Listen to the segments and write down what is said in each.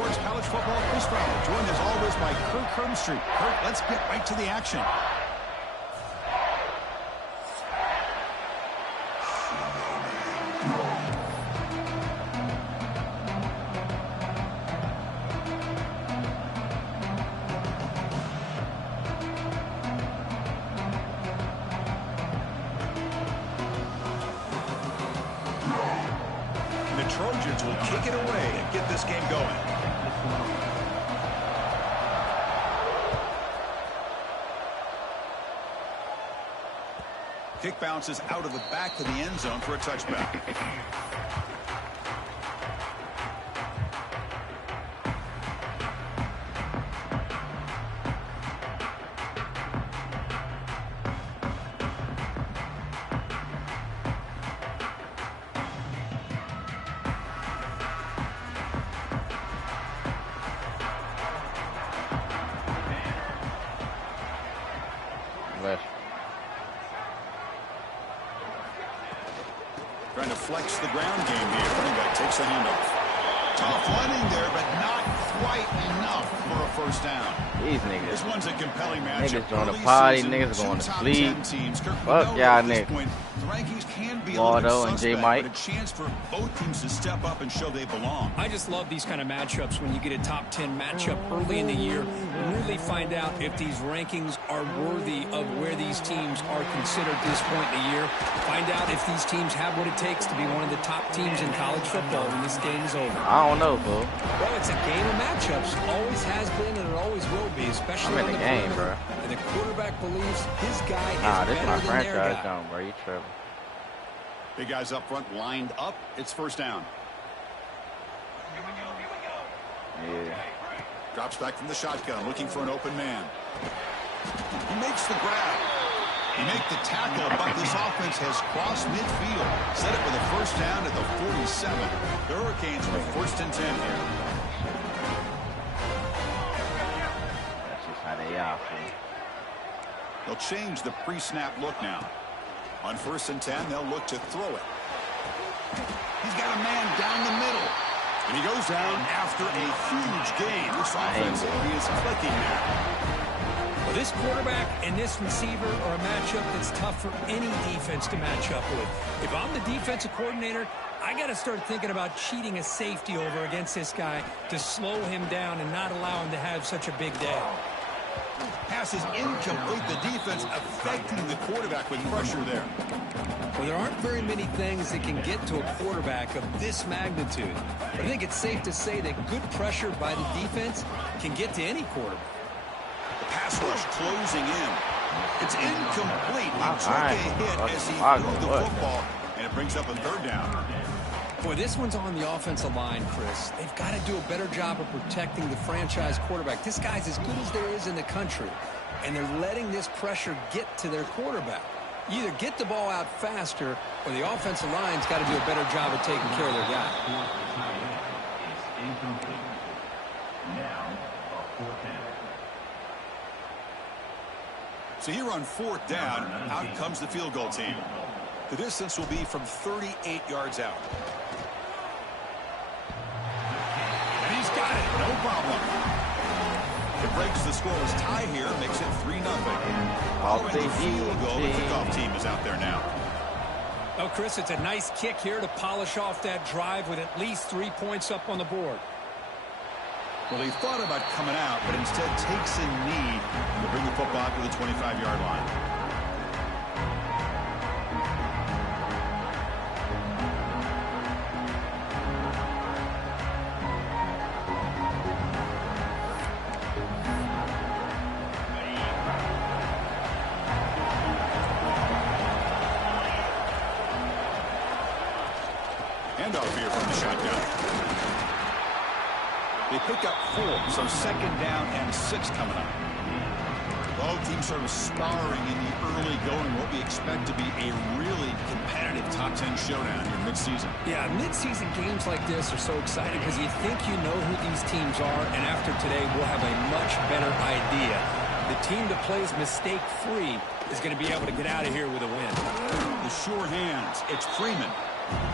Sports College Football Chris Fowler, joined as always by Kirk Herbstreit. Kirk, let's get right to the action. Trojans will kick it away and get this game going. Kick bounces out of the back of the end zone for a touchback. Trying to flex the ground game here. Running back takes the handoff. Tough running there, but not quite enough for a first down. These niggas. This one's a compelling matchup. Niggas going to party, niggas going to sleep. Fuck y'all niggas. The rankings can be Waldo and J. Mike. But a chance for both teams to step up and show they belong. I just love these kind of matchups when you get a top 10 matchup early in the year. Really find out if these rankings are worthy of where these teams are considered this point in the year. Find out if these teams have what it takes to be one of the top teams in college football when this game is over. I don't know, bro. Well, it's a game of matchups. Always has been and it always will be, especially I'm in the game, bro. And the quarterback believes his guy is this is my better than their franchise guy. zone, bro. You tripping. Big guys up front lined up. It's first down. Yeah. Drops back from the shotgun, looking for an open man. He makes the grab. He makes the tackle, but this offense has crossed midfield. Set it for the first down at the 47. The Hurricanes with first and 10 here. That's just how they are, man. They'll change the pre-snap look now. On first and 10, they'll look to throw it. He's got a man down the middle. And he goes down after a huge gain. This offense is clicking now. Well, this quarterback and this receiver are a matchup that's tough for any defense to match up with. If I'm the defensive coordinator, I got to start thinking about cheating a safety over against this guy to slow him down and not allow him to have such a big day. Pass is incomplete. The defense affecting the quarterback with pressure there. Well, there aren't very many things that can get to a quarterback of this magnitude. But I think it's safe to say that good pressure by the defense can get to any quarterback. The pass rush closing in. It's incomplete. He took a hit as he threw the football, and it brings up a third down. Boy, this one's on the offensive line, Chris. They've got to do a better job of protecting the franchise quarterback. This guy's as good as there is in the country, and they're letting this pressure get to their quarterback. You either get the ball out faster, or the offensive line's got to do a better job of taking care of their guy. So here on fourth down, out comes the field goal team. The distance will be from 38 yards out. And he's got it, no problem. It breaks the scoreless tie here, makes it 3-0. Following the field goal, the kickoff team is out there now. Oh, Chris, it's a nice kick here to polish off that drive with at least 3 points up on the board. Well, he thought about coming out, but instead takes a knee to bring the football to the 25-yard line. Handoff here from the shotgun. They pick up 4, so second down and 6 coming up. Both teams sort of sparring in the early going, what we expect to be a really competitive top 10 showdown here mid-season. Yeah, mid-season games like this are so exciting because you think you know who these teams are, and after today we'll have a much better idea. The team that plays mistake-free is going to be able to get out of here with a win. The sure hands, it's Freeman.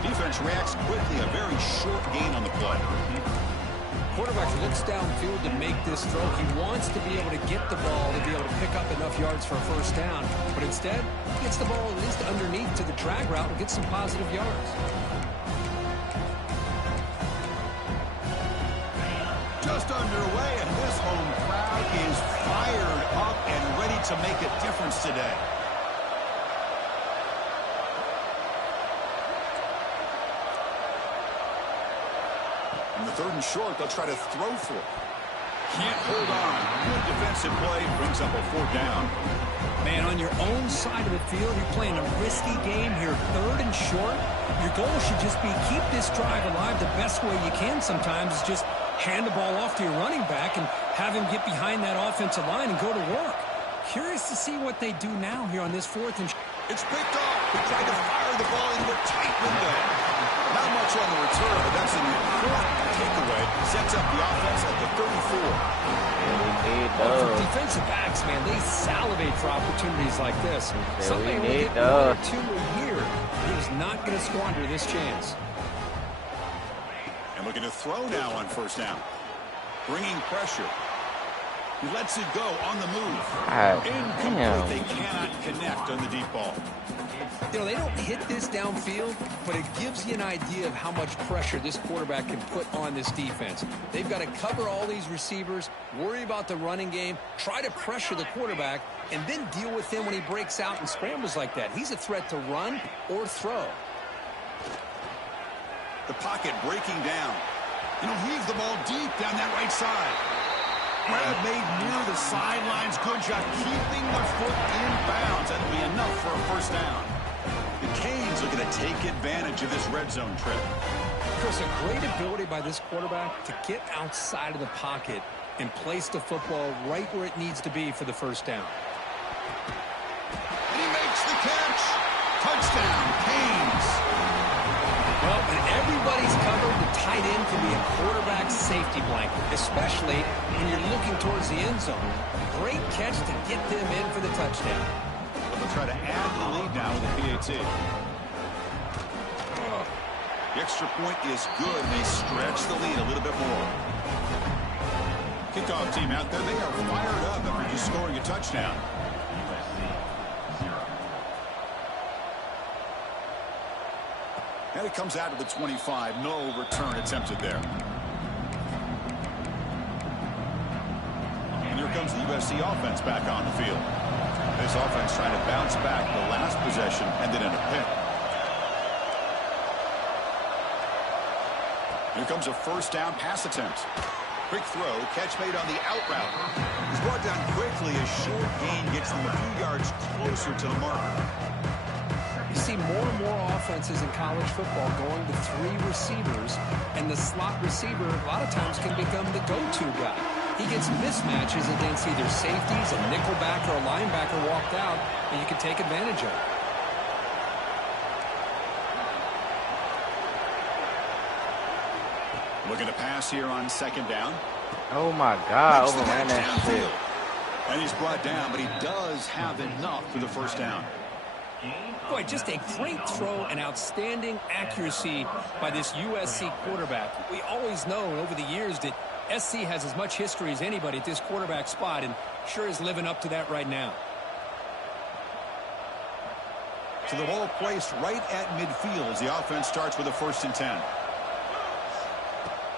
Defense reacts quickly, a very short gain on the play. quarterback looks downfield to make this throw. He wants to be able to get the ball to be able to pick up enough yards for a first down. But instead, he gets the ball at least underneath to the drag route and gets some positive yards. Just underway, and this home crowd is fired up and ready to make a difference today. On the 3rd and short, they'll try to throw for it. Can't hold on. Good defensive play, brings up a 4th down. Man, on your own side of the field, you're playing a risky game here. 3rd and short. Your goal should just be keep this drive alive the best way you can sometimes is just hand the ball off to your running back and have him get behind that offensive line and go to work. Curious to see what they do now here on this 4th and short. It's picked off. He tried to fire the ball into a tight window. Not much on the return, but that's an important takeaway. Sets up the offense at the 34. For defensive backs, man, they salivate for opportunities like this. Somebody will get 1 or 2 a year. He is not going to squander this chance. And looking to throw now on 1st down. Bringing pressure. He lets it go on the move. Incomplete. They cannot connect on the deep ball. You know, they don't hit this downfield, but it gives you an idea of how much pressure this quarterback can put on this defense. They've got to cover all these receivers, worry about the running game, try to pressure the quarterback, and then deal with him when he breaks out and scrambles like that. He's a threat to run or throw. The pocket breaking down. And he'll heave the ball deep down that right side. Grab made near the sidelines. Good job keeping the foot in bounds. That'll be enough for a 1st down. The Canes looking to take advantage of this red zone trip. Chris, a great ability by this quarterback to get outside of the pocket and place the football right where it needs to be for the 1st down. And he makes the catch. Touchdown, Canes. Well, when everybody's covered, the tight end can be a quarterback safety blanket, especially when you're looking towards the end zone. Great catch to get them in for the touchdown. They'll try to add the lead now with the PAT. The extra point is good. They stretch the lead a little bit more. Kickoff team out there. They are fired up after just scoring a touchdown. And it comes out to the 25. No return attempted there. And here comes the USC offense back on the field. This offense trying to bounce back. The last possession ended in a pick. Here comes a 1st down pass attempt. Quick throw, catch made on the out route. He's brought down quickly. A short gain gets them a few yards closer to the marker. You see more and more offenses in college football going to 3 receivers, and the slot receiver a lot of times can become the go-to guy. He gets mismatches against either safeties, a nickelback, or a linebacker walked out, and you can take advantage of it. Looking to pass here on 2nd down. Oh my God, overran that shit. And he's brought down, but he does have enough for the 1st down. Boy, just a great throw and outstanding accuracy by this USC quarterback. We always know over the years that SC has as much history as anybody at this quarterback spot, and sure is living up to that right now. So the ball placed right at midfield as the offense starts with a 1st and 10.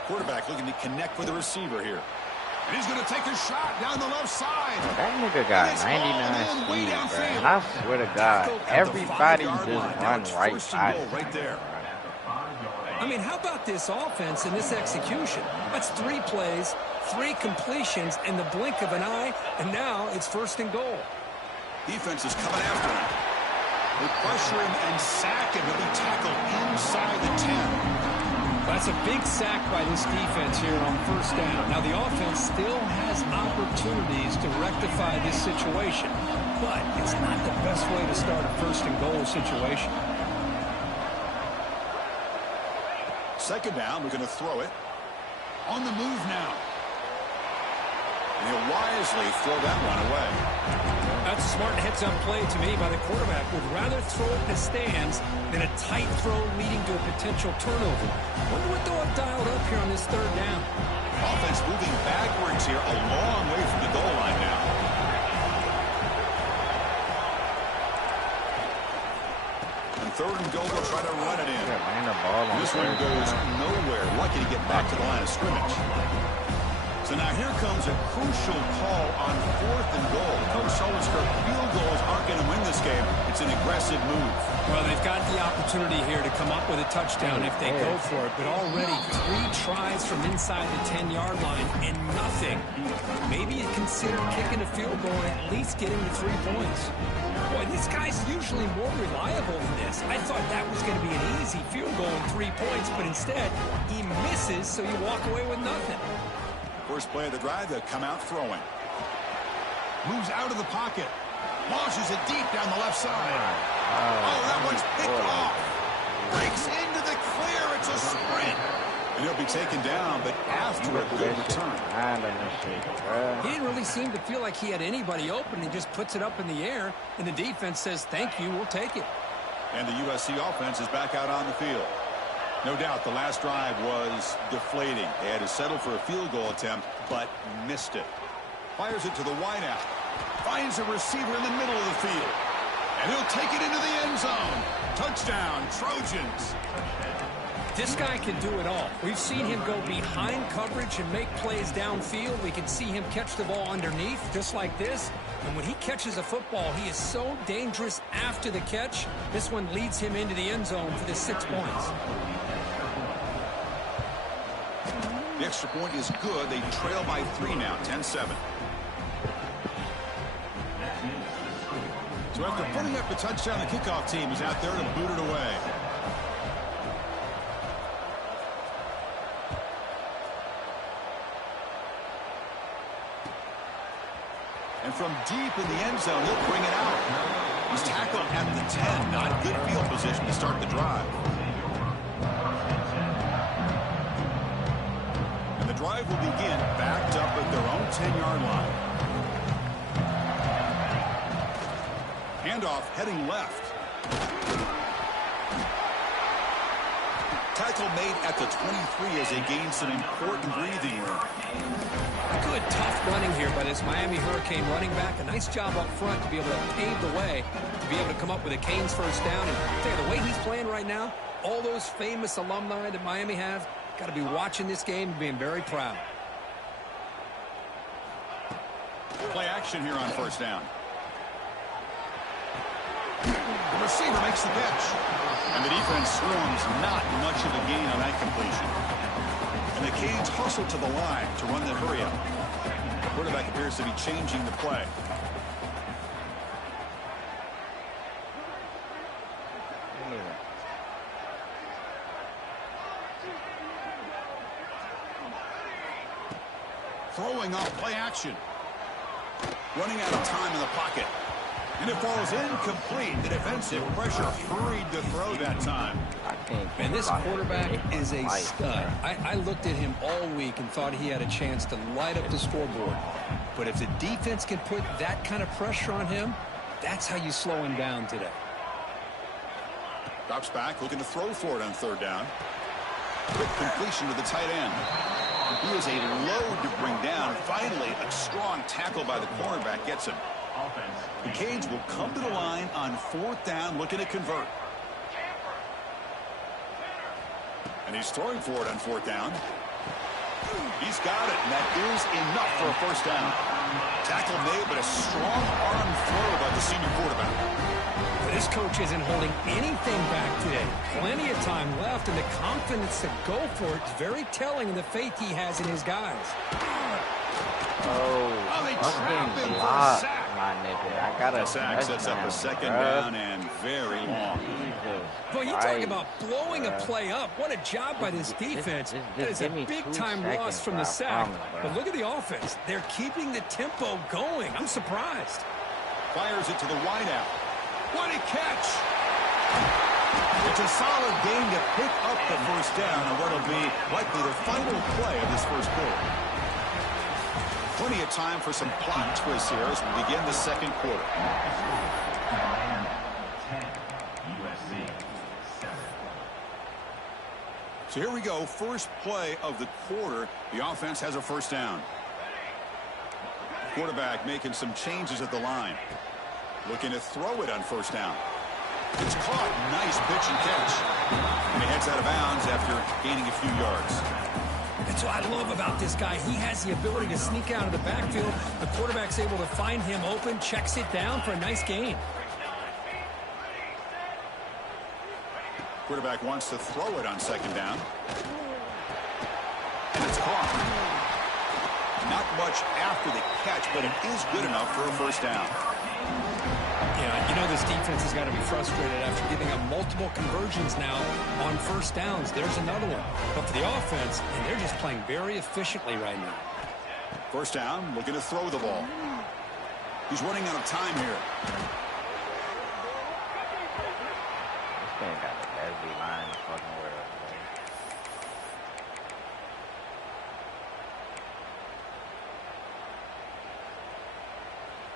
Quarterback looking to connect with the receiver here. And he's going to take a shot down the left side. That nigga got 99 speed, bro. And I swear to God, everybody just run right by him. Right there. I mean, how about this offense and this execution? That's 3 plays, 3 completions in the blink of an eye, and now it's 1st and goal. Defense is coming after him. They pressure him and sack him. He'll be tackled inside the 10. That's a big sack by this defense here on 1st down. Now, the offense still has opportunities to rectify this situation, but it's not the best way to start a 1st and goal situation. 2nd down, we're going to throw it. On the move now. And he'll wisely throw that one away. That's a smart heads-up play to me by the quarterback. Would rather throw it in the stands than a tight throw leading to a potential turnover. Wonder what they'll have dialed up here on this 3rd down. Offense moving backwards here, a long way from the goal line now. And third and goal, they'll try to run it in. This one goes nowhere. Lucky to get back to the line of scrimmage. So now here comes a crucial call on fourth and goal. Coach Solskjaer, field goals aren't going to win this game. It's an aggressive move. Well, they've got the opportunity here to come up with a touchdown if they go for it, but already 3 tries from inside the 10-yard line and nothing. Maybe you consider kicking a field goal and at least getting the 3 points. Boy, this guy's usually more reliable than this. I thought that was going to be an easy field goal and 3 points, but instead, he misses, so you walk away with nothing. First play of the drive, they'll come out throwing. Moves out of the pocket. Launches it deep down the left side. Oh, that one's picked off. Breaks into the clear. It's a sprint. And he'll be taken down, but after a good return. He didn't really seem to feel like he had anybody open. He just puts it up in the air, and the defense says, thank you, we'll take it. And the USC offense is back out on the field. No doubt the last drive was deflating. They had to settle for a field goal attempt, but missed it. Fires it to the wideout. Finds a receiver in the middle of the field. And he'll take it into the end zone. Touchdown, Trojans. This guy can do it all. We've seen him go behind coverage and make plays downfield. We can see him catch the ball underneath, just like this. And when he catches a football, he is so dangerous after the catch. This one leads him into the end zone for the 6 points. The extra point is good. They trail by 3 now, 10-7. So after putting up a touchdown, the kickoff team is out there to boot it away. And from deep in the end zone, he'll bring it out. He's tackled at the 10. Not good field position to start the drive. And the drive will begin backed up at their own 10-yard line. Handoff heading left. Tackle made at the 23 as they gain some important breathing room. Good, tough running here by this Miami Hurricane running back. A nice job up front to be able to pave the way, to be able to come up with a Canes first down. And I tell you, the way he's playing right now, all those famous alumni that Miami have, got to be watching this game and being very proud. Play action here on first down. The receiver makes the catch. And the defense swarms not much of a gain on that completion. And the Canes hustle to the line to run the hurry up. The quarterback appears to be changing the play. Throwing off play action. Running out of time in the pocket. And it falls incomplete. The defensive pressure hurried to throw that time. Man, this quarterback is a stud. I looked at him all week and thought he had a chance to light up the scoreboard. But if the defense can put that kind of pressure on him, that's how you slow him down today. Drops back, looking to throw for it on third down. Quick completion to the tight end. He was a load to bring down. Finally, a strong tackle by the cornerback gets him. The Canes will come to the line on fourth down, looking to convert. And he's throwing for it on fourth down. He's got it, and that is enough for a first down. Tackle made, but a strong arm throw by the senior quarterback. This coach isn't holding anything back today. Plenty of time left, and the confidence to go for it is very telling of the faith he has in his guys. Oh, they trap him for a sack. My nigga, I got a sack sets up a second down and very long. Well, you talk about blowing a play up. What a job by this defense. That is a big-time loss from the sack. But look at the offense. They're keeping the tempo going. I'm surprised. Fires it to the wideout. What a catch! It's a solid gain to pick up the first down on what will be likely the final play of this first quarter. Plenty of time for some plot twists here as we begin the second quarter. So here we go. First play of the quarter. The offense has a first down. Quarterback making some changes at the line. Looking to throw it on first down. It's caught. Nice pitch and catch. And he heads out of bounds after gaining a few yards. That's what I love about this guy. He has the ability to sneak out of the backfield. The quarterback's able to find him open, checks it down for a nice gain. Quarterback wants to throw it on second down. And it's caught. Not much after the catch, but it is good enough for a first down. Yeah, you know this defense has got to be frustrated after giving up multiple conversions now on first downs. There's another one. But for the offense, and they're just playing very efficiently right now. First down, looking to throw the ball. He's running out of time here. This thing got the best D-line in the fucking world, bro.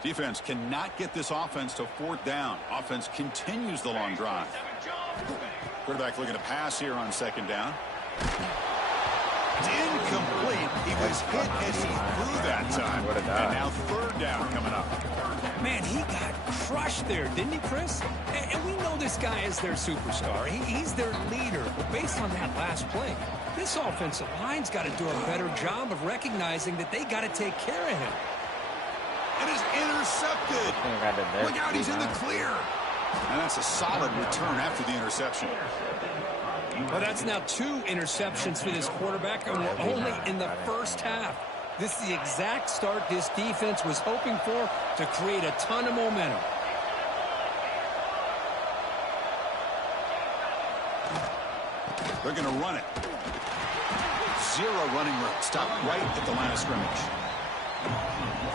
Defense cannot get this offense to fourth down. Offense continues the long drive. Quarterback looking to pass here on second down. It's incomplete. He was hit as he threw that time. And now third down coming up. Man, he got crushed there, didn't he, Chris? And we know this guy is their superstar. He's their leader. But based on that last play, this offensive line's got to do a better job of recognizing that they got to take care of him. It is intercepted. Look out, he's in the clear. And that's a solid return after the interception. Well, that's now 2 interceptions for this quarterback, and we're only in the first half. This is the exact start this defense was hoping for to create a ton of momentum. They're going to run it. 0 running room. Stop right at the line of scrimmage.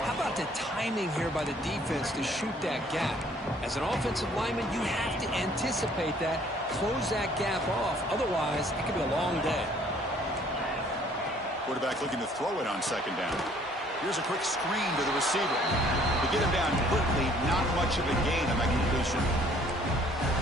How about the timing here by the defense to shoot that gap? As an offensive lineman, you have to anticipate that, close that gap off. Otherwise, it could be a long day. Quarterback looking to throw it on second down. Here's a quick screen to the receiver. To get him down quickly, not much of a gain on that completion.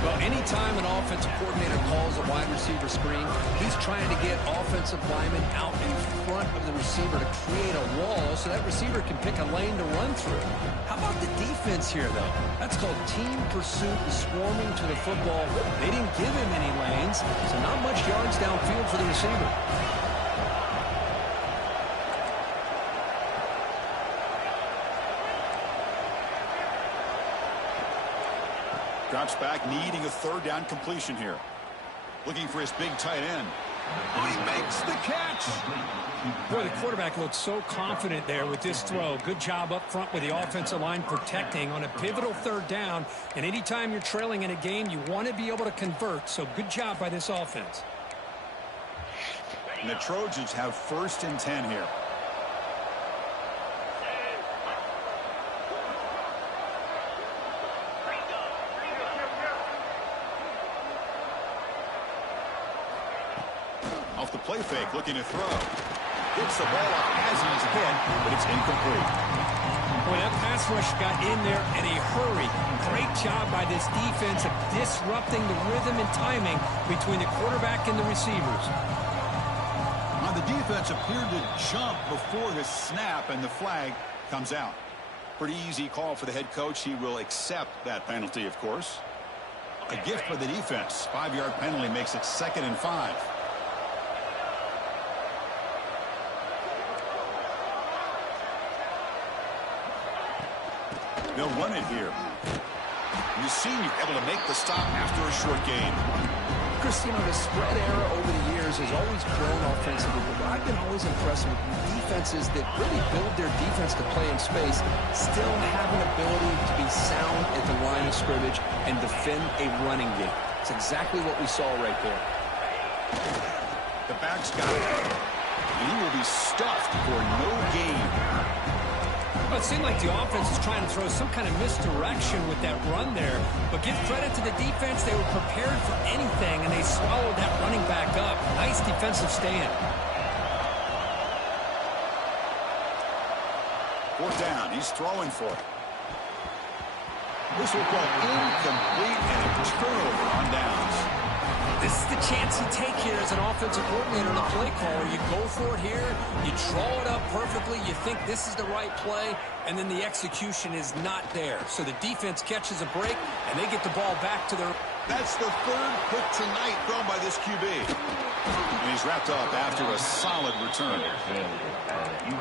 Well, anytime an offensive coordinator calls a wide receiver screen, he's trying to get offensive linemen out in front of the receiver to create a wall so that receiver can pick a lane to run through. How about the defense here, though? That's called team pursuit and swarming to the football. They didn't give him any lanes, so not much yards downfield for the receiver. Drops back, needing a third down completion here. Looking for his big tight end. Oh, he makes the catch. Boy, the quarterback looks so confident there with this throw. Good job up front with the offensive line protecting on a pivotal third down. And anytime you're trailing in a game, you want to be able to convert. So good job by this offense. And the Trojans have 1st and 10 here. Off the play fake, looking to throw. Gets the ball up as he's hit, but it's incomplete. Boy, that pass rush got in there in a hurry. Great job by this defense of disrupting the rhythm and timing between the quarterback and the receivers. Now the defense appeared to jump before the snap, and the flag comes out. Pretty easy call for the head coach. He will accept that penalty, of course. A gift for the defense. 5-yard penalty makes it 2nd and 5. They'll run it here. And the senior able to make the stop after a short gain. Chris, you know, the spread era over the years has always grown offensively, but I've been always impressed with defenses that really build their defense to play in space, still have an ability to be sound at the line of scrimmage and defend a running game. It's exactly what we saw right there. The back's got it. And he will be stuffed for no gain. Well, it seemed like the offense was trying to throw some kind of misdirection with that run there. But give credit to the defense. They were prepared for anything, and they swallowed that running back up. Nice defensive stand. 4th down. He's throwing for it. This will go incomplete and a turnover on downs. This is the chance you take here as an offensive coordinator and a play caller. You go for it here. You draw it up perfectly. You think this is the right play, and then the execution is not there. So the defense catches a break, and they get the ball back to their... That's the third pick tonight thrown by this QB. And he's wrapped up after a solid return.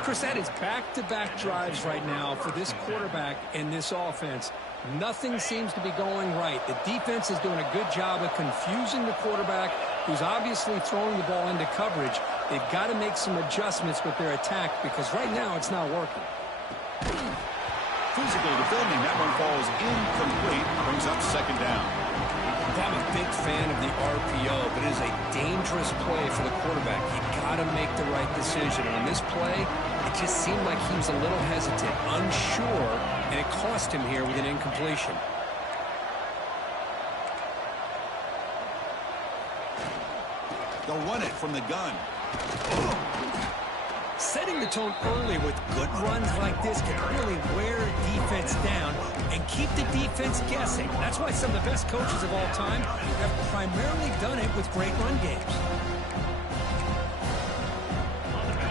Chris, that is back-to-back drives right now for this quarterback and this offense. Nothing seems to be going right. The defense is doing a good job of confusing the quarterback, who's obviously throwing the ball into coverage. They've got to make some adjustments with their attack because right now it's not working. Physical defending. That one falls incomplete. Brings up second down. I'm a big fan of the RPO, but it is a dangerous play for the quarterback. You got to make the right decision. And on this play, it just seemed like he was a little hesitant, unsure, and it cost him here with an incompletion. They'll run it from the gun. Setting the tone early with good runs like this can really wear defense down and keep the defense guessing. That's why some of the best coaches of all time have primarily done it with great run games.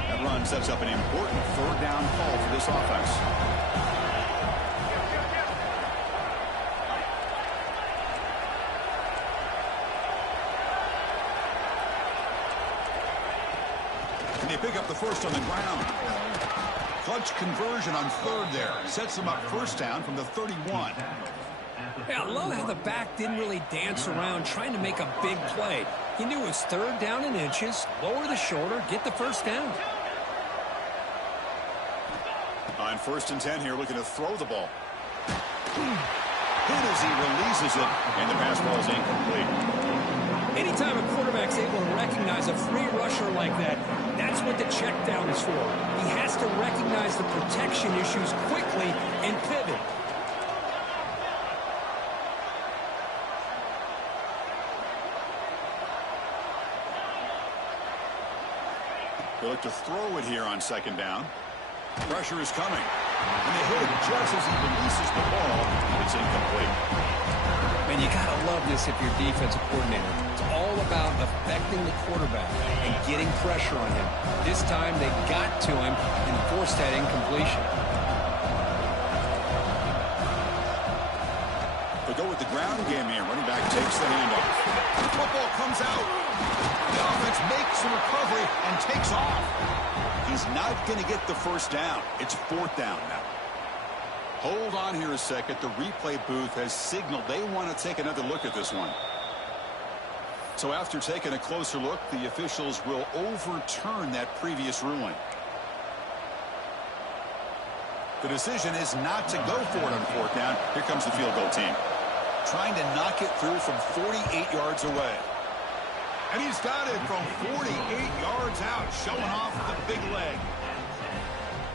That run sets up an important third down call for this offense. And they pick up the first on the ground. Clutch conversion on third there. Sets them up first down from the 31. Yeah, I love how the back didn't really dance around trying to make a big play. He knew it was third down in inches, lower the shoulder, get the first down. On 1st and 10 here, looking to throw the ball. Good as he releases it, and the pass ball is incomplete. Anytime a quarterback's able to recognize a free rusher like that, that's what the check down is for. He has to recognize the protection issues quickly and pivot. They look to throw it here on second down. Pressure is coming. And they hit it just as he releases the ball. It's incomplete. Man, you got to love this if you're defensive coordinator. It's all about affecting the quarterback and getting pressure on him. This time they got to him and forced that incompletion. They go with the ground game here. Running back takes the handoff. The football comes out. The offense makes the recovery and takes off. He's not going to get the first down. It's 4th down now. Hold on here a second. The replay booth has signaled they want to take another look at this one. So after taking a closer look, the officials will overturn that previous ruling. The decision is not to go for it on 4th down. Here comes the field goal team. Trying to knock it through from 48 yards away. And he's got it from 48 yards out, showing off the big leg.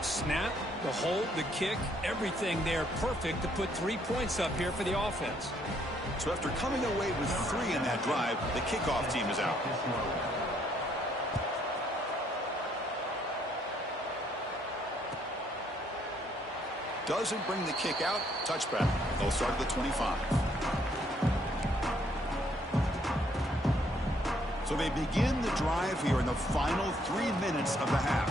Snap, the hold, the kick, everything there perfect to put 3 points up here for the offense. So after coming away with 3 in that drive, the kickoff team is out. Doesn't bring the kick out. Touchback. They'll start at the 25. So they begin the drive here in the final 3 minutes of the half.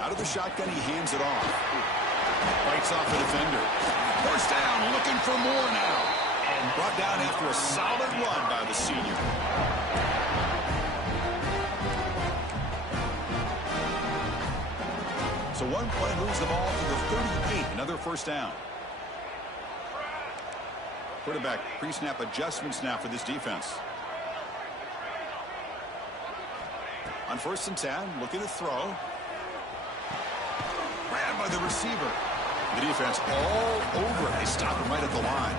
Out of the shotgun, he hands it off. Fights off the defender. First down, looking for more now. And brought down after a solid run by the senior. So one play moves the ball to the 38. Another first down. Quarterback pre-snap adjustments now for this defense. On 1st and 10, looking to throw. Grabbed by the receiver. The defense all over it. They stop him right at the line.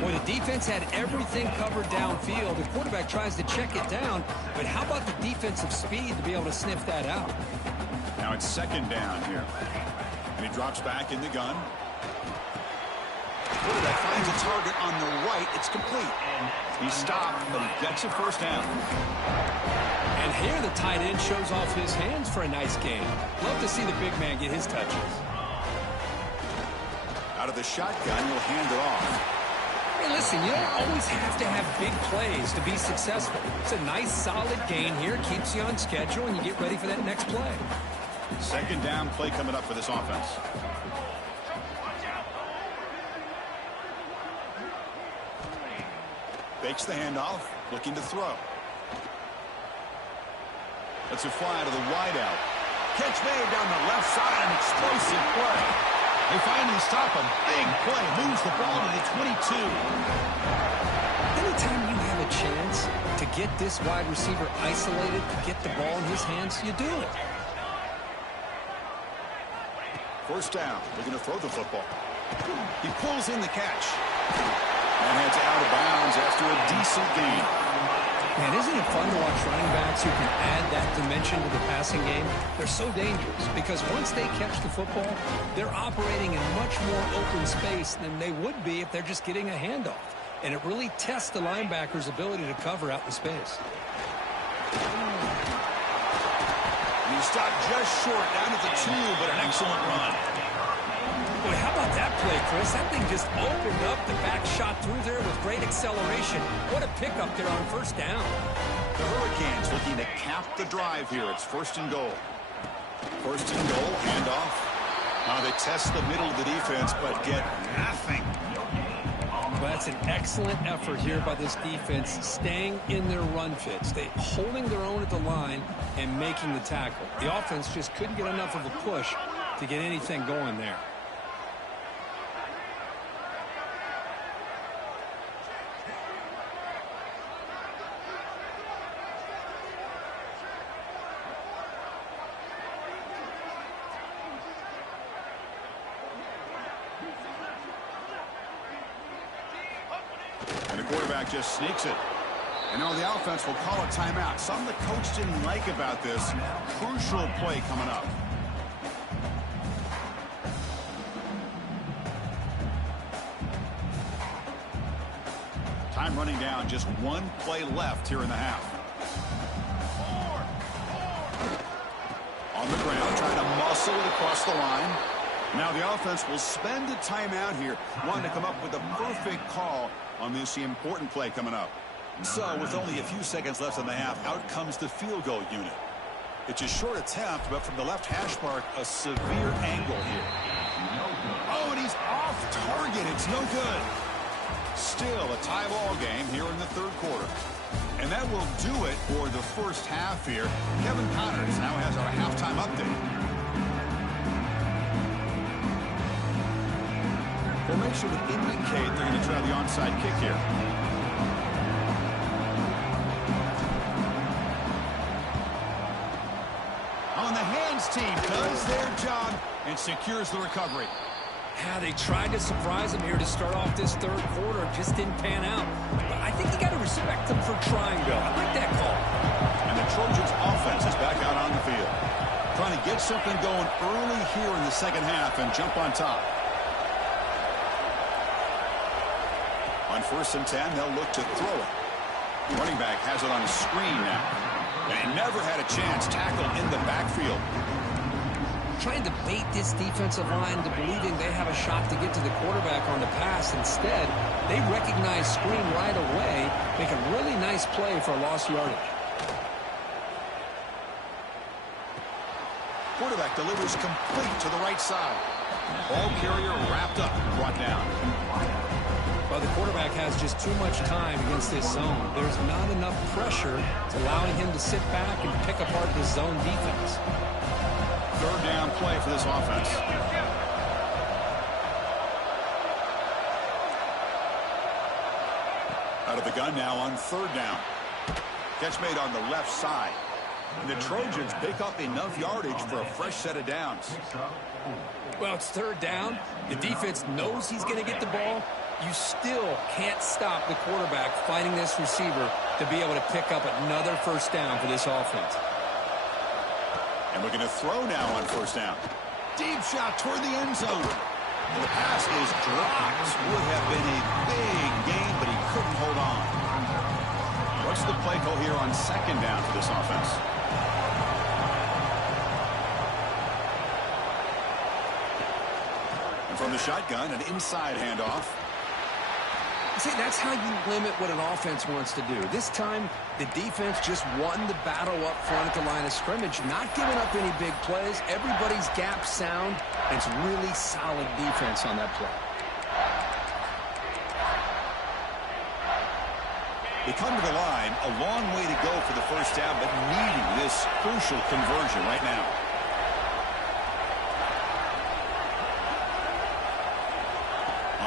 Boy, the defense had everything covered downfield. The quarterback tries to check it down, but how about the defensive speed to be able to sniff that out? Now it's 2nd down here. And he drops back in the gun. Quarterback finds a target on the right. It's complete. He stopped, but he gets a first down. And here the tight end shows off his hands for a nice game. Love to see the big man get his touches. Out of the shotgun, he'll hand it off. Hey, listen, you don't always have to have big plays to be successful. It's a nice, solid gain here. Keeps you on schedule, and you get ready for that next play. Second down play coming up for this offense. Fakes the handoff, looking to throw. Let's it fly to the wideout. Catch made down the left side, an explosive play. They finally stop him. Big play, moves the ball to the 22. Anytime you have a chance to get this wide receiver isolated, to get the ball in his hands, you do it. First down, looking to throw the football. He pulls in the catch. And heads out of bounds after a decent gain. Man, isn't it fun to watch running backs who can add that dimension to the passing game? They're so dangerous because once they catch the football, they're operating in much more open space than they would be if they're just getting a handoff. And it really tests the linebacker's ability to cover out in space. And he stopped just short down at the 2, but an excellent run. Boy, how about that play, Chris? That thing just opened up. The back shot through there with great acceleration. What a pickup there on first down. The Hurricanes looking to cap the drive here. It's first and goal. First and goal, handoff. Now they test the middle of the defense, but get nothing. Well, that's an excellent effort here by this defense, staying in their run fits. They holding their own at the line and making the tackle. The offense just couldn't get enough of a push to get anything going there. And the quarterback just sneaks it. And now the offense will call a timeout. Something the coach didn't like about this. Crucial play coming up. Time running down. Just one play left here in the half. On the ground, trying to muscle it across the line. Now the offense will spend a timeout here, wanting to come up with a perfect call on this important play coming up. So with only a few seconds left in the half, out comes the field goal unit. It's a short attempt, but from the left hash mark, a severe angle here. Oh, and he's off target. It's no good. Still a tie ball game here in the third quarter. And that will do it for the first half here. Kevin Connors now has our halftime update. Formation would indicate they're going to try the onside kick here. On the hands team does their job and secures the recovery. Yeah, they tried to surprise him here to start off this third quarter. Just didn't pan out. But I think you got to respect them for trying, Bill. I like that call. And the Trojans offense is back out on the field. Trying to get something going early here in the second half and jump on top. On first and 10, they'll look to throw it. The running back has it on a screen now. And he never had a chance. Tackle in the backfield. Trying to bait this defensive line to believing they have a shot to get to the quarterback on the pass. Instead, they recognize screen right away, make a really nice play for a lost yardage. Quarterback delivers complete to the right side. Ball carrier wrapped up, brought down. Well, the quarterback has just too much time against this zone. There's not enough pressure allowing him to sit back and pick apart this zone defense. Third down play for this offense. Out of the gun now on third down. Catch made on the left side. And the Trojans pick up enough yardage for a fresh set of downs. Well, it's third down. The defense knows he's going to get the ball. You still can't stop the quarterback fighting this receiver to be able to pick up another first down for this offense. And we're going to throw now on first down. Deep shot toward the end zone. The pass is dropped. Would have been a big gain, but he couldn't hold on. What's the play call here on second down for this offense? And from the shotgun, an inside handoff. See, that's how you limit what an offense wants to do. This time, the defense just won the battle up front at the line of scrimmage, not giving up any big plays. Everybody's gap sound. It's really solid defense on that play. They come to the line, a long way to go for the first down, but needing this crucial conversion right now.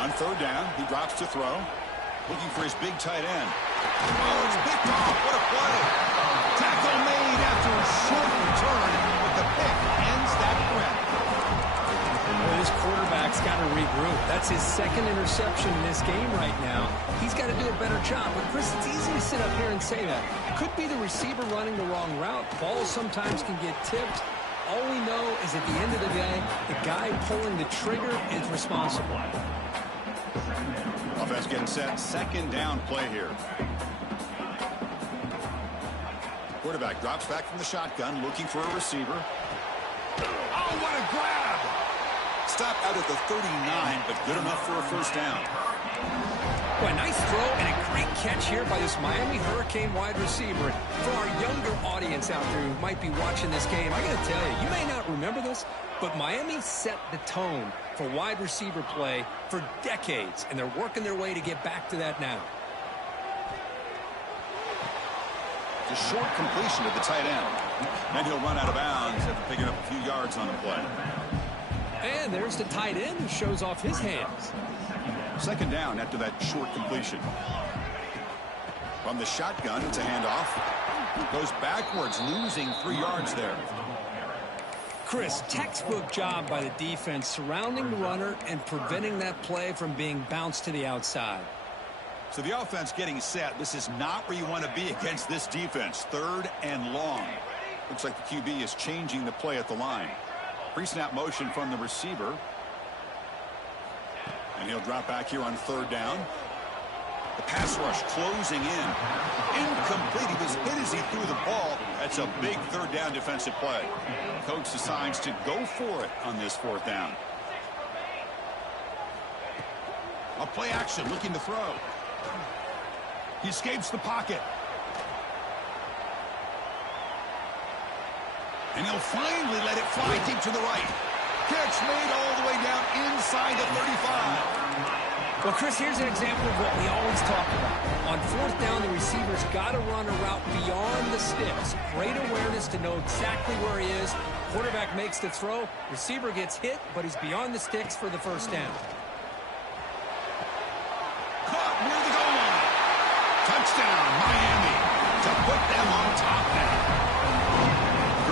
On third down, he drops to throw, looking for his big tight end. Oh, it's picked off. What a play. Tackle made after a short return, but the pick ends that threat. Well, this quarterback's got to regroup. That's his second interception in this game right now. He's got to do a better job. But, Chris, it's easy to sit up here and say that. It could be the receiver running the wrong route. Balls sometimes can get tipped. All we know is at the end of the day, the guy pulling the trigger is responsible. Offense getting set. Second down play here. Quarterback drops back from the shotgun, looking for a receiver. Oh, what a grab! Stopped out at the 39, but good enough for a first down. Boy, nice throw and a great catch here by this Miami Hurricane wide receiver. For our younger audience out there who might be watching this game, I got to tell you, you may not remember this, but Miami set the tone for wide receiver play for decades, and they're working their way to get back to that now. The short completion to the tight end. And he'll run out of bounds after picking up a few yards on the play. And there's the tight end who shows off his hands. Second down after that short completion. From the shotgun, it's a handoff. Goes backwards, losing 3 yards there. Chris, textbook job by the defense surrounding the runner and preventing that play from being bounced to the outside. So the offense getting set. This is not where you want to be against this defense. Third and long. Looks like the QB is changing the play at the line. Pre-snap motion from the receiver. And he'll drop back here on third down. The pass rush closing in. Incomplete. He was hit as he threw the ball. That's a big third down defensive play. Coach decides to go for it on this fourth down. A play action looking to throw. He escapes the pocket. And he'll finally let it fly deep to the right. Catch made all the way down inside the 35. Well, Chris, here's an example of what we always talk about. On fourth down, the receiver's got to run a route beyond the sticks. Great awareness to know exactly where he is. Quarterback makes the throw. Receiver gets hit, but he's beyond the sticks for the first down. Caught near the goal line. Touchdown, Miami, to put them on top now.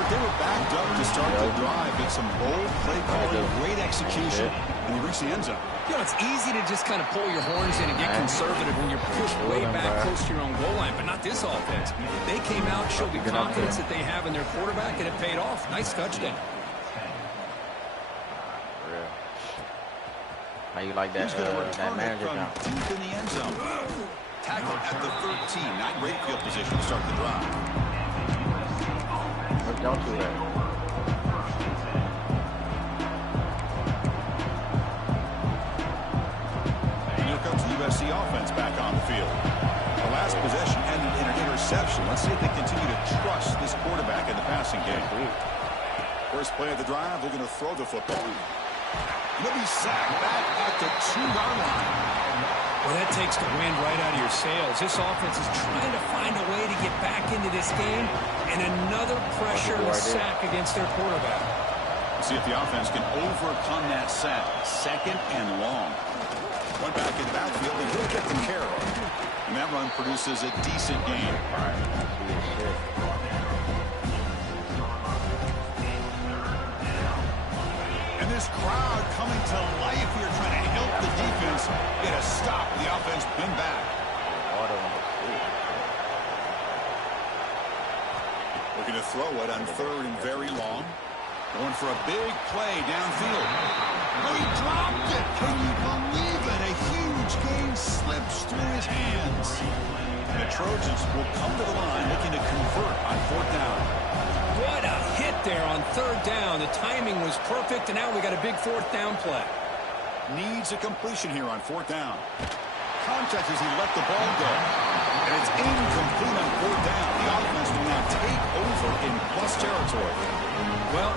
They were backed up to start the drive. It's some bold play calling, great execution, and they reach the end zone. You know, it's easy to just kind of pull your horns in and get conservative when you're pushed way back close to your own goal line, but not this offense. They came out, showed the confidence that they have in their quarterback, and it paid off. Nice touchdown. How you like that, that manager now? Deep in the end zone. Tackle at the 13. Not great field position to start the drive. Don't do that. And here comes the USC offense back on the field. The last possession ended in an interception. Let's see if they continue to trust this quarterback in the passing game. First play of the drive, they're going to throw the football. He'll be sacked back at the 2-yard line. Well, that takes the wind right out of your sails. This offense is trying to find a way to get back into this game, and another pressure and sack against their quarterback. See if the offense can overcome that sack. Second and long. One back in the backfield, and he'll get the care of. And that run produces a decent gain. And this crowd coming to life here, trying to help the defense get a stop. The offense been back. Looking to throw it on third and very long. Going for a big play downfield. Oh, he dropped it. Can you believe it? A huge gain slips through his hands. And the Trojans will come to the line looking to convert on fourth down. What a hit there on third down. The timing was perfect, and now we got a big fourth down play. Needs a completion here on fourth down. contact as he let the ball go. And it's incomplete on 4th down. The offense will now take over in plus territory. Well,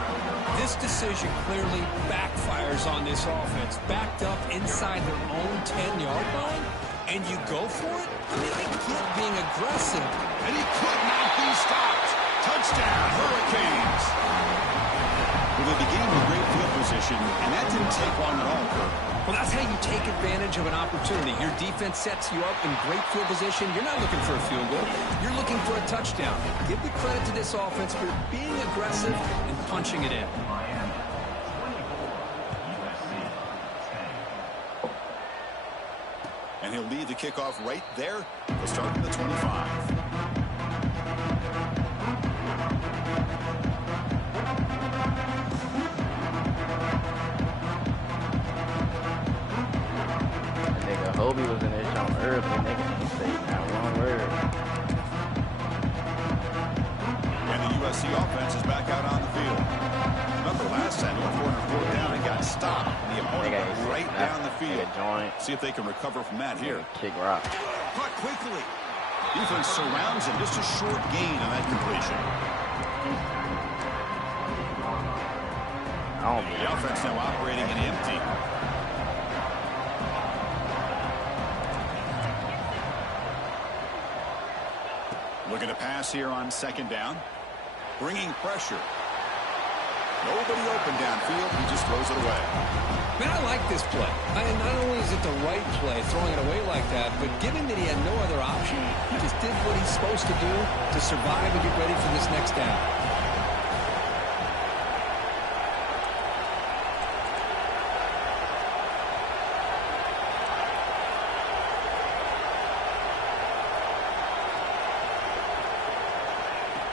this decision clearly backfires on this offense. Backed up inside their own 10-yard line, and you go for it? I mean, I get being aggressive. And he could not be stopped. Touchdown, Hurricanes. Well, they began with great field position, and that didn't take long at all, Kirk. Well, that's how you take advantage of an opportunity. Your defense sets you up in great field position. You're not looking for a field goal. You're looking for a touchdown. Give the credit to this offense for being aggressive and punching it in. And he'll lead the kickoff right there. He'll start from the 25. Hobie was in this joint early, and they didn't say not one word. And the USC offense is back out on the field. Remember last time, on 4th down, it got stopped. And the opponent went right down the field. See if they can recover from that here. Kick rock. Caught quickly. Defense surrounds him. Just a short gain on that completion. The offense now operating in empty. Looking to pass here on 2nd down. Bringing pressure. Nobody open downfield. He just throws it away. Man, I like this play. Not only is it the right play, throwing it away like that, but given that he had no other option, he just did what he's supposed to do to survive and get ready for this next down.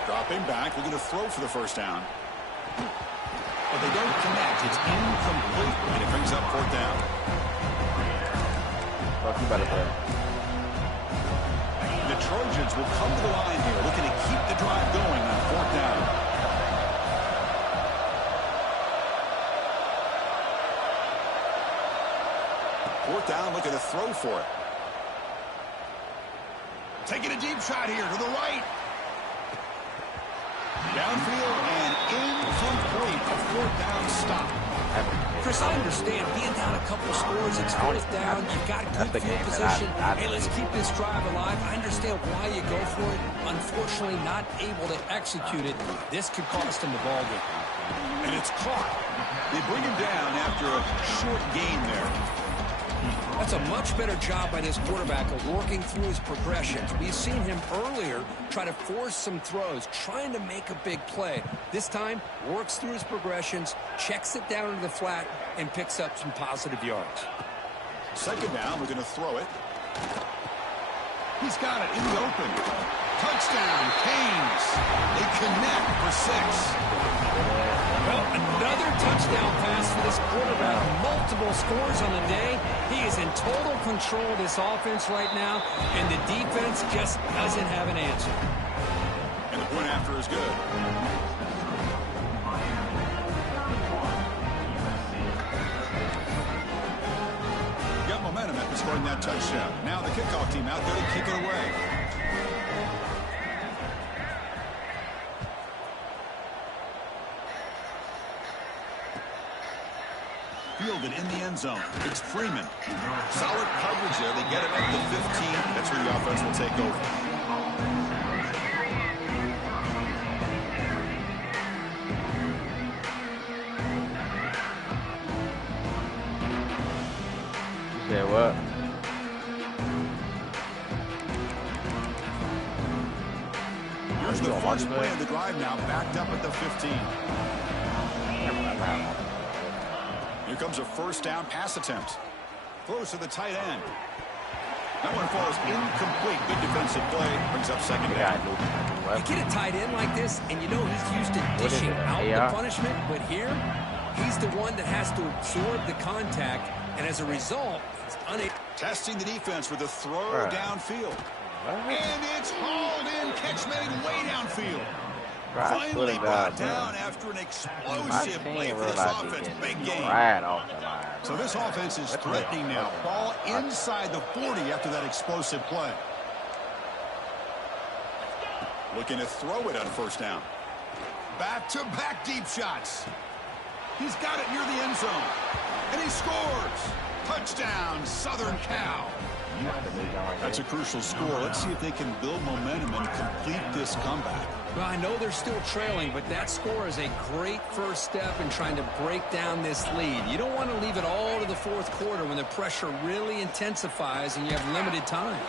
Dropping back, looking to throw for the 1st down. But they don't connect. It's incomplete, and it brings up 4th down. Fuck, you better play. The Trojans will come to the line here, looking to keep the drive going on 4th down. Fourth down, looking to throw for it. Taking a deep shot here to the right. Downfield and incomplete. A 4th down stop. Chris, I understand being down a couple scores, it's 4th down, you've got good field position. Hey, let's keep this drive alive. I understand why you go for it. Unfortunately, not able to execute it. This could cost him the ball game. And it's caught. They bring him down after a short gain there. That's a much better job by this quarterback of working through his progressions. We've seen him earlier try to force some throws, trying to make a big play. This time, works through his progressions, checks it down into the flat, and picks up some positive yards. 2nd down, we're going to throw it. He's got it in the open. Touchdown, Canes. They connect for 6. Well, another touchdown pass for this quarterback. Multiple scores on the day. He is in total control of this offense right now, and the defense just doesn't have an answer. And the point after is good. Got momentum after scoring that touchdown. Now the kickoff team out there to kick it away. Fielded in the end zone. It's Freeman. Solid coverage there. They get it up to 15. That's where the offense will take over. You said what? Here's the first play of the drive now, backed up at the 15. Here comes a 1st down pass attempt. Close to the tight end. That one falls incomplete. Good defensive play. Brings up 2nd down. You get a tight end like this, and you know he's used to dishing out the punishment, but here, he's the one that has to absorb the contact, and as a result, he's unable. Testing the defense with a throw downfield. And it's hauled in. Catch made way downfield. Finally brought down after an explosive play for this offense. Big game. Right off the line. So this offense is threatening now. Ball inside the 40 after that explosive play. Looking to throw it on first down. Back-to-back deep shots. He's got it near the end zone. And he scores. Touchdown, Southern Cal. That's a crucial score. Let's see if they can build momentum and complete this comeback. Well, I know they're still trailing, but that score is a great first step in trying to break down this lead. You don't want to leave it all to the fourth quarter when the pressure really intensifies and you have limited time.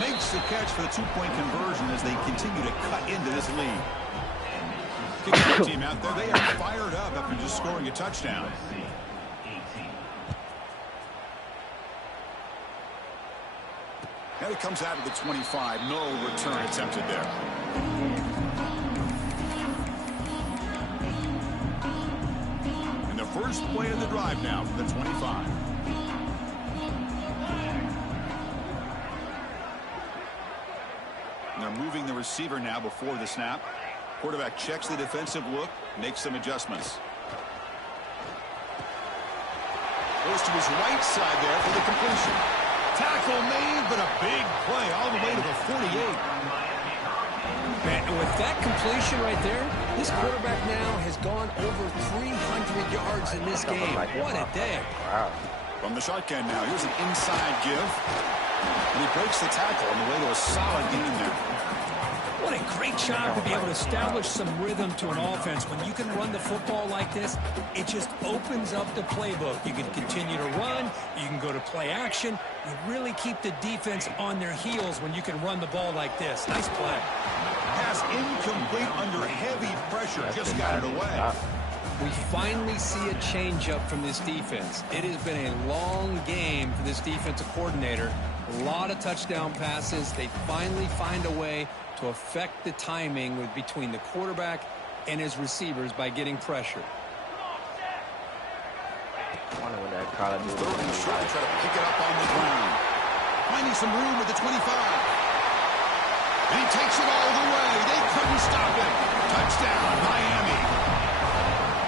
Makes the catch for the two-point conversion as they continue to cut into this lead. Kicking team out there, they are fired up after just scoring a touchdown. And it comes out of the 25. No return attempted there. And the first play of the drive now for the 25. And they're moving the receiver now before the snap. Quarterback checks the defensive look, makes some adjustments. Goes to his right side there for the completion. Tackle made, but a big play all the way to the 48. And with that completion right there, this quarterback now has gone over 300 yards in this game. What a day. Wow. From the shotgun now, here's an inside give. And he breaks the tackle on the way to a solid gain there. What a great job to be able to establish some rhythm to an offense. When you can run the football like this, it just opens up the playbook. You can continue to run. You can go to play action. You really keep the defense on their heels when you can run the ball like this. Nice play. Pass incomplete under heavy pressure. Just got it away. We finally see a change-up from this defense. It has been a long game for this defensive coordinator. A lot of touchdown passes. They finally find a way to affect the timing between the quarterback and his receivers by getting pressure. I wonder what that Call of Duty Third and short, try to pick it up on the ground. Finding some room at the 25. And he takes it all the way. They couldn't stop him. Touchdown, Miami.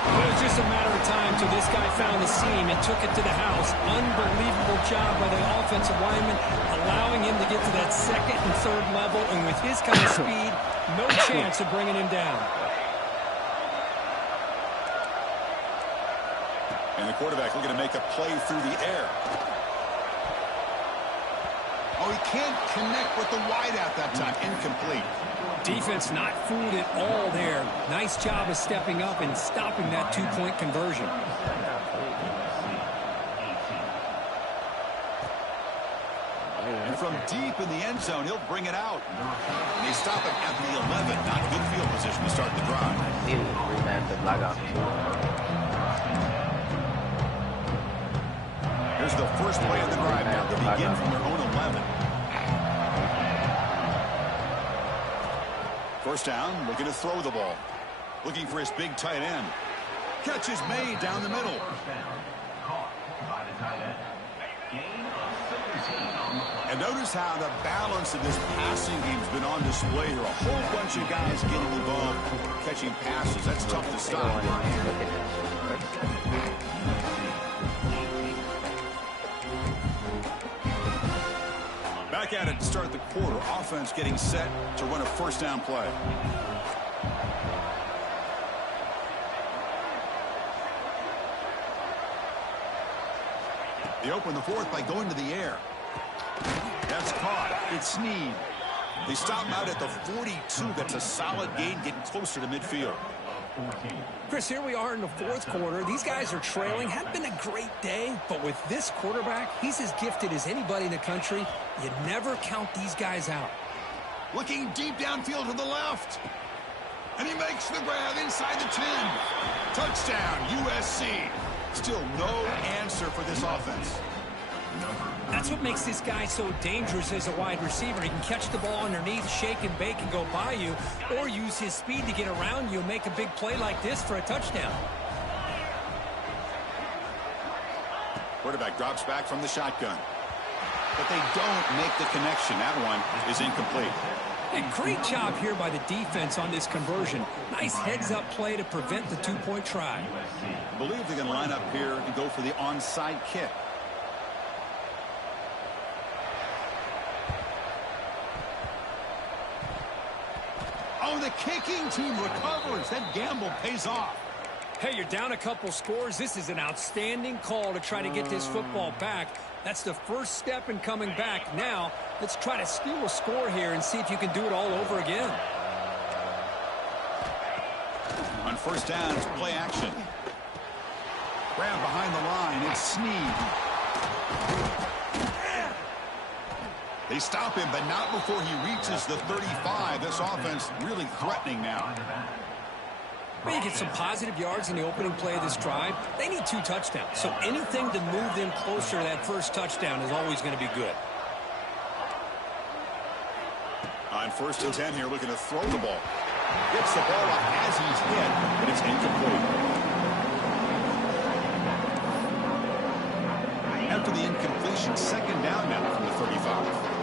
It was just a matter of time till this guy found the seam and took it to the house. Unbelievable job by the offensive lineman, allowing him to get to that second and third level. And with his kind of speed, no chance of bringing him down. And the quarterback looking to make a play through the air. Oh, he can't connect with the wideout that time. Incomplete. Defense not fooled at all there. Nice job of stepping up and stopping that two-point conversion. And from deep in the end zone, he'll bring it out. And they stop it at the 11. Not good field position to start the drive. Here's the first play of the drive now. They begin from their own 11. First down, looking to throw the ball. Looking for his big tight end. Catch is made down the middle. And notice how the balance of this passing game has been on display here. A whole bunch of guys getting involved, catching passes. That's tough to stop. Back at it to start the quarter. Offense getting set to run a first down play. They open the fourth by going to the air. That's caught. It's Snead. They stop him out at the 42. That's a solid gain, getting closer to midfield. Chris, here we are in the fourth quarter. These guys are trailing. Had been a great day, but with this quarterback, he's as gifted as anybody in the country. You never count these guys out. Looking deep downfield to the left. And he makes the grab inside the 10. Touchdown, USC. Still no answer for this offense. That's what makes this guy so dangerous as a wide receiver. He can catch the ball underneath, shake and bake and go by you, or use his speed to get around you and make a big play like this for a touchdown. Quarterback drops back from the shotgun. But they don't make the connection. That one is incomplete. Hey, great job here by the defense on this conversion. Nice heads-up play to prevent the two-point try. I believe they're going to line up here and go for the onside kick. Oh, the kicking team recovers. That gamble pays off. Hey, you're down a couple scores. This is an outstanding call to try to get this football back. That's the first step in coming back. Now, let's try to steal a score here and see if you can do it all over again. On first down, it's play action. Grab behind the line. It's Snead. They stop him, but not before he reaches the 35. This offense really threatening now. Well, you get some positive yards in the opening play of this drive. They need 2 touchdowns, so anything to move them closer to that first touchdown is always going to be good. On first and 10 here, looking to throw the ball. Gets the ball up as he's hit, but it's incomplete. After the incompletion, second down now from the 35.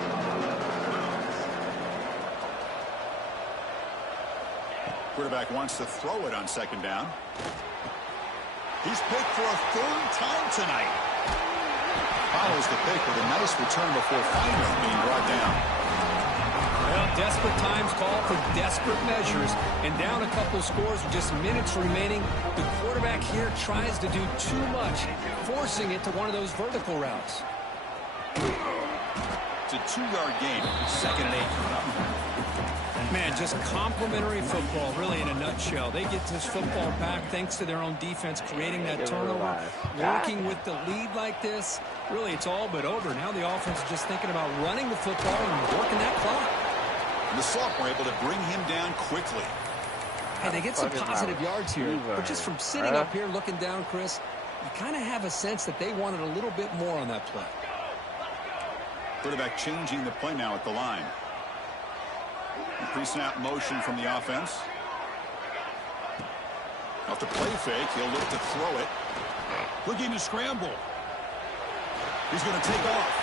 Quarterback wants to throw it on second down. He's picked for a 3rd time tonight. Follows the pick with a nice return before finally being brought down. Well, desperate times call for desperate measures. And down a couple of scores with just minutes remaining, the quarterback here tries to do too much, forcing it to one of those vertical routes. It's a 2-yard gain. Second and 8 coming up. Man, just complimentary football, really, in a nutshell. They get this football back thanks to their own defense, creating that turnover, working with the lead like this. Really, it's all but over. Now the offense is just thinking about running the football and working that clock. And the sophomore able to bring him down quickly. Hey, they get some positive yards here, but just from sitting up here looking down, Chris, you kind of have a sense that they wanted a little bit more on that play. Quarterback changing the play now at the line. Pre-snap motion from the offense. Off the play fake, he'll look to throw it. Looking to scramble. He's going to take off.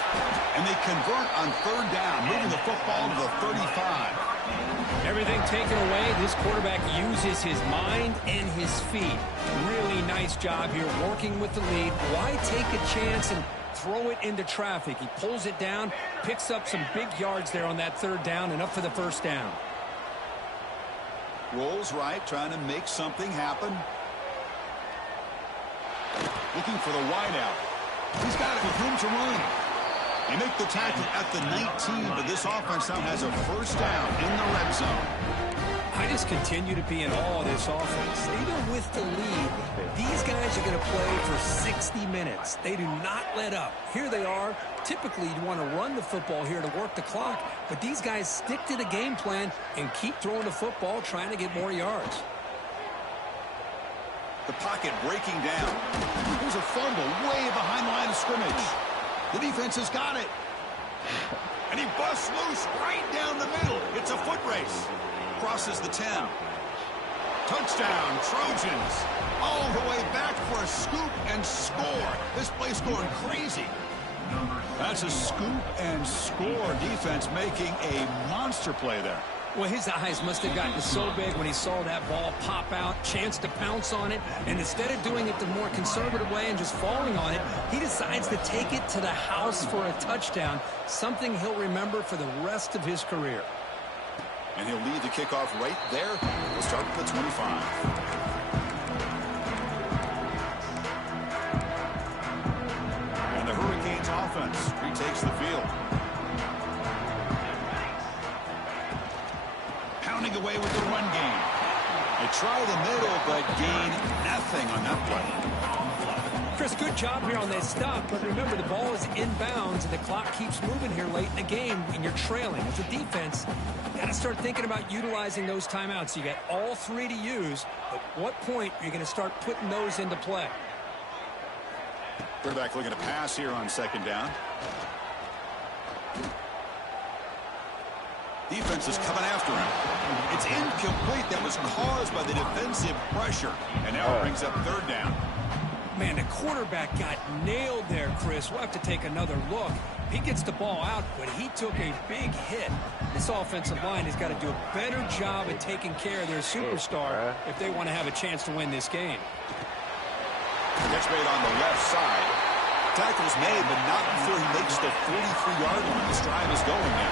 And they convert on 3rd down, moving the football to the 35. Everything taken away, this quarterback uses his mind and his feet. Really nice job here working with the lead. Why take a chance and throw it into traffic? He pulls it down, picks up some big yards there on that 3rd down, and up for the first down. Rolls right, trying to make something happen. Looking for the wideout. He's got it with room to run. They make the tackle at the 19, but this offense now has a first down in the red zone. I just continue to be in awe of this offense. Even with the lead, these guys are going to play for 60 minutes. They do not let up. Here they are. Typically, you want to run the football here to work the clock, but these guys stick to the game plan and keep throwing the football, trying to get more yards. The pocket breaking down. There's a fumble way behind the line of scrimmage. The defense has got it. And he busts loose right down the middle. It's a foot race. Crosses the 10. Touchdown, Trojans. All the way back for a scoop and score. This place going crazy. That's a scoop and score. Defense making a monster play there. Well, his eyes must have gotten so big when he saw that ball pop out, chance to pounce on it, and instead of doing it the more conservative way and just falling on it, he decides to take it to the house for a touchdown, something he'll remember for the rest of his career. And he'll lead the kickoff right there. We'll start with the 25. And the Hurricanes offense retakes the field. Pounding away with the run game. They try the middle, but gain nothing on that play. Chris, good job here on that stop, but remember the ball is inbounds and the clock keeps moving here late in the game and you're trailing. As a defense, you got to start thinking about utilizing those timeouts. You got all 3 to use. At what point are you going to start putting those into play? Quarterback looking to pass here on second down. Defense is coming after him. It's incomplete. That was caused by the defensive pressure. And now it brings up third down. Man, the quarterback got nailed there, Chris. We'll have to take another look. He gets the ball out, but he took a big hit. This offensive line has got to do a better job at taking care of their superstar if they want to have a chance to win this game. Catch made on the left side. Tackle's made, but not before he makes the 43-yard line. This drive is going now.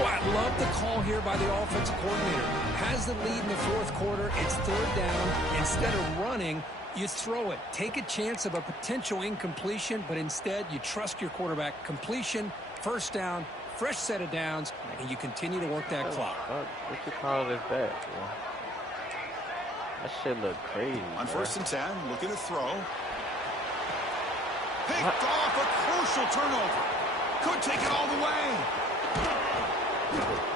Well, I love the call here by the offensive coordinator. Has the lead in the fourth quarter. It's third down. Instead of running, you throw it. Take a chance of a potential incompletion, but instead you trust your quarterback. Completion, first down, fresh set of downs, and you continue to work that clock. What you call this back? That shit look crazy. On first and 10, looking to throw. Picked off, a crucial turnover. Could take it all the way.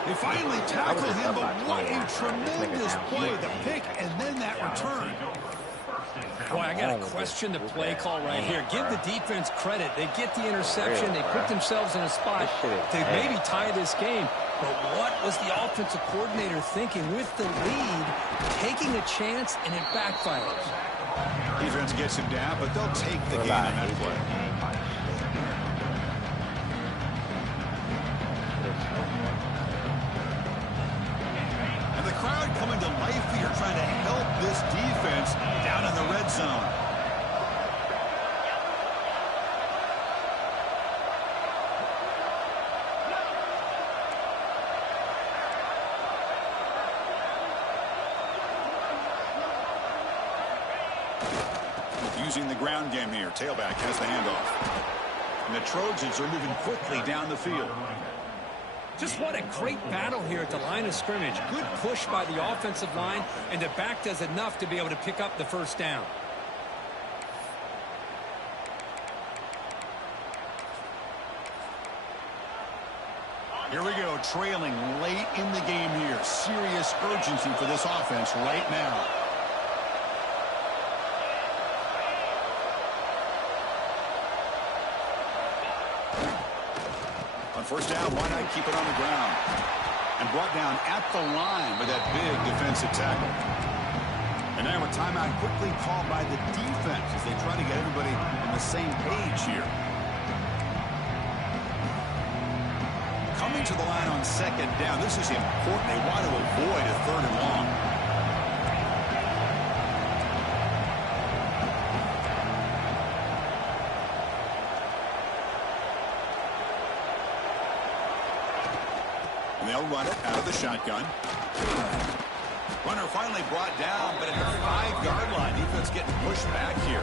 They finally tackle him, but what a tremendous play. The pick and then that return. Boy, I got to question the play call right here. Give the defense credit. They get the interception. They put themselves in a spot to maybe tie this game. But what was the offensive coordinator thinking with the lead, taking a chance, and it backfires? Defense gets him down, but they'll take the game on that play. And the crowd coming to life here, trying to help this defense down in the red zone. Using the ground game here. Tailback has the handoff. And the Trojans are moving quickly down the field. Just what a great battle here at the line of scrimmage. Good push by the offensive line, and the back does enough to be able to pick up the first down. Here we go, trailing late in the game here. Serious urgency for this offense right now. First down, why not keep it on the ground? And brought down at the line with that big defensive tackle. And now a timeout quickly called by the defense as they try to get everybody on the same page here. Coming to the line on second down. This is important. They want to avoid a third and long. They'll run it out of the shotgun. Runner finally brought down, but at the 5-yard line, defense getting pushed back here.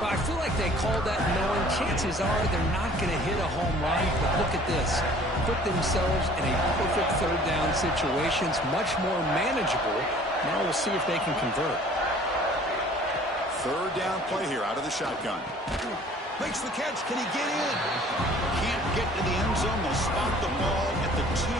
But I feel like they called that knowing chances are they're not going to hit a home run. But look at this. Put themselves in a perfect third down situation. It's much more manageable. Now we'll see if they can convert. Third down play here out of the shotgun. Makes the catch. Can he get in? Can't get to the end zone. They'll spot the ball at the 2.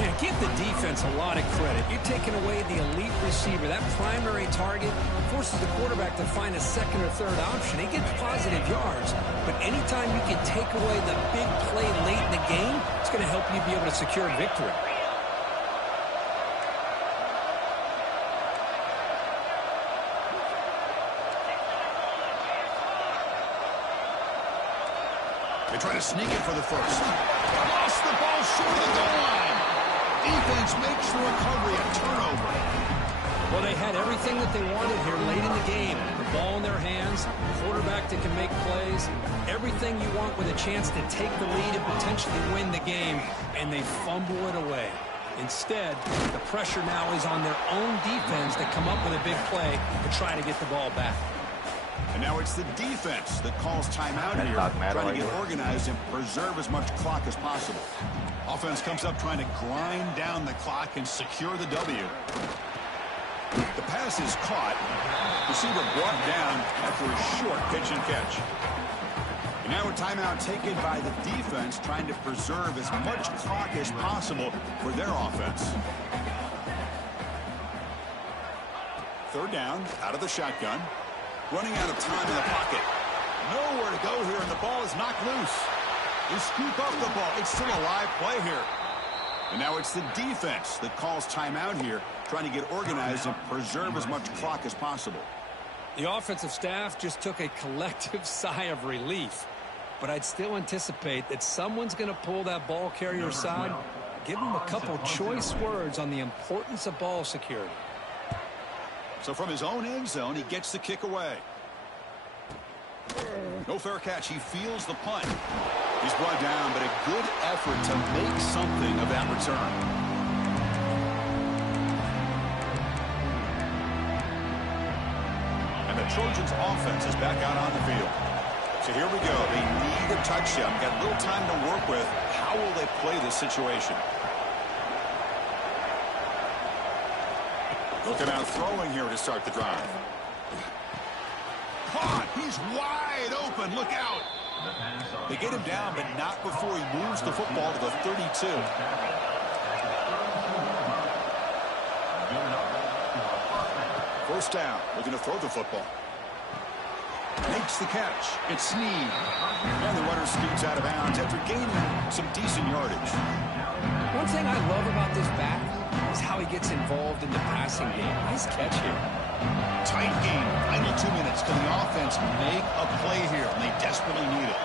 Man, give the defense a lot of credit. You're taking away the elite receiver. That primary target forces the quarterback to find a second or third option. He gets positive yards. But anytime you can take away the big play late in the game, it's going to help you be able to secure victory. They try to sneak it for the first. Lost the ball short of the goal line. Defense makes the recovery, a turnover. Well, they had everything that they wanted here late in the game. The ball in their hands, quarterback that can make plays, everything you want with a chance to take the lead and potentially win the game, and they fumble it away. Instead, the pressure now is on their own defense to come up with a big play to try to get the ball back. And now it's the defense that calls timeout here, trying to get organized and preserve as much clock as possible. Offense comes up trying to grind down the clock and secure the W. The pass is caught. Receiver brought down after a short pitch and catch. And now a timeout taken by the defense, trying to preserve as much clock as possible for their offense. Third down, out of the shotgun. Running out of time in the pocket. Nowhere to go here, and the ball is knocked loose. They scoop up the ball. It's still a live play here. And now it's the defense that calls timeout here, trying to get organized and preserve as much clock as possible. The offensive staff just took a collective sigh of relief. But I'd still anticipate that someone's going to pull that ball carrier aside, give him a couple choice words on the importance of ball security. So from his own end zone, he gets the kick away. No fair catch. He feels the punt. He's brought down, but a good effort to make something of that return. And the Trojans' offense is back out on the field. So here we go. They need a touchdown. Got a little time to work with. How will they play this situation? Looking out throwing here to start the drive. Caught. He's wide open. Look out. They get him down, but not before he moves the football to the 32. First down. Looking to throw the football. Makes the catch. It's Snead. And the runner scoots out of bounds after gaining some decent yardage. One thing I love about this back is how he gets involved in the passing game. Nice catch here. Tight game. Final 2 minutes. Can the offense make a play here? And they desperately need it.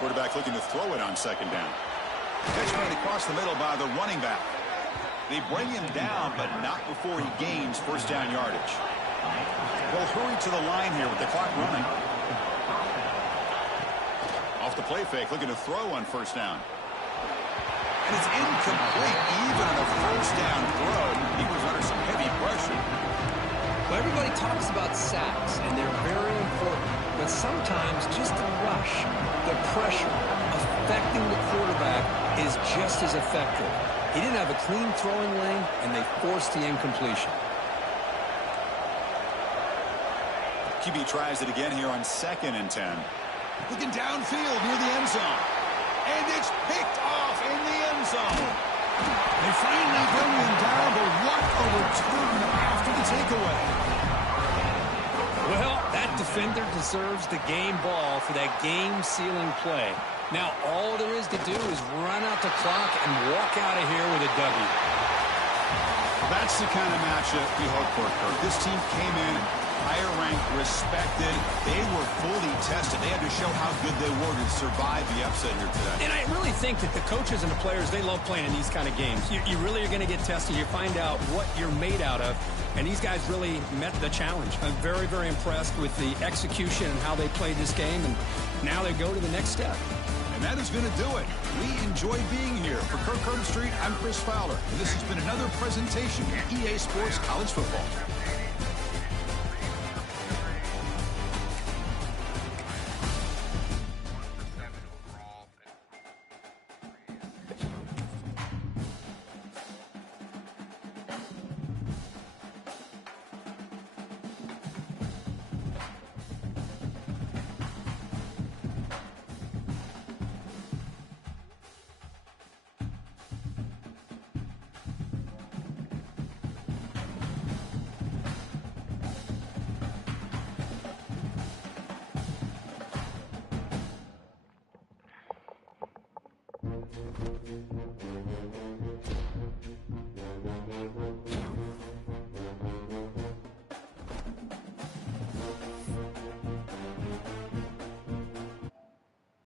Quarterback looking to throw it on second down. Catch right across the middle by the running back. They bring him down, but not before he gains first down yardage. They'll hurry to the line here with the clock running. Off the play fake, looking to throw on first down. And it's incomplete, even on a first down throw. He was under some heavy pressure. Well, everybody talks about sacks, and they're very important. But sometimes just the rush, the pressure, affecting the quarterback is just as effective. He didn't have a clean throwing lane, and they forced the incompletion. QB tries it again here on 2nd and 10. Looking downfield near the end zone. And it's picked off in the end zone. They finally bring him down, but what a return after the takeaway. Well, that defender deserves the game ball for that game-sealing play. Now, all there is to do is run out the clock and walk out of here with a W. That's the kind of matchup we hope for, Kirk. This team came in higher ranked, respected. They were fully tested. They had to show how good they were to survive the upset here today. And I really think that the coaches and the players, they love playing in these kind of games. You really are going to get tested. You find out what you're made out of. And these guys really met the challenge. I'm very, very impressed with the execution and how they played this game. And now they go to the next step. And that is going to do it. We enjoyed being here. For Kirk Herbstreit, I'm Chris Fowler. And this has been another presentation of EA Sports College Football.